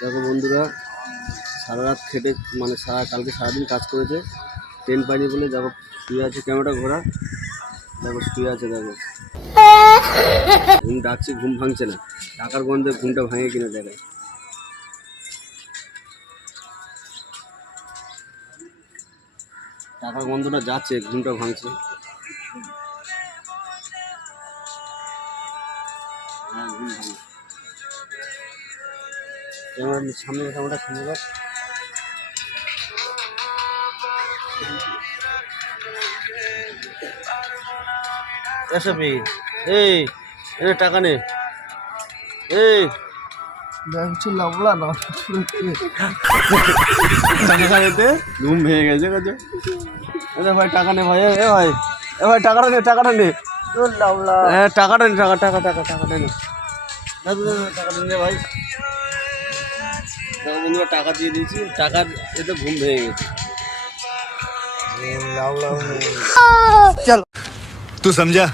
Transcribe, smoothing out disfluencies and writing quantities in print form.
দেখো বন্ধুরা, সারা রাত খেটে মানে কালকে সারাদিন কাজ করেছে, ট্রেন পাইনি বলে দেখো শুয়ে আছে। ক্যামেরাটা ঘোরা, দেখো শুয়ে আছে। দেখো ঘুম ডাকছে, ঘুম ভাঙছে না। টাকার গন্ধে ঘুমটা ভাঙে কিনা দেখে। টাকার গন্ধটা যাচ্ছে, ঘুমটা ভাঙছে। হ্যাঁ, ঘুম ভাঙছে। সামনে ক্যামেরাটা সামনে রাখ। এসবই এই এনে টাকা নে। এই লাভলা না টাকা ঘুম ভেঙে গেছে কাছে। ভাই টাকা নে ভাই, এ ভাই, এ ভাই টাকাটা নে, টাকাটা নে। লাভলা হ্যাঁ টাকাটা নে, টাকাটা নে। টাকাটা নে ভাই। বন্ধুরা টাকা দিয়ে দিয়েছি, টাকার এতে ঘুম ভেঙে গেছে। चल तू समझा।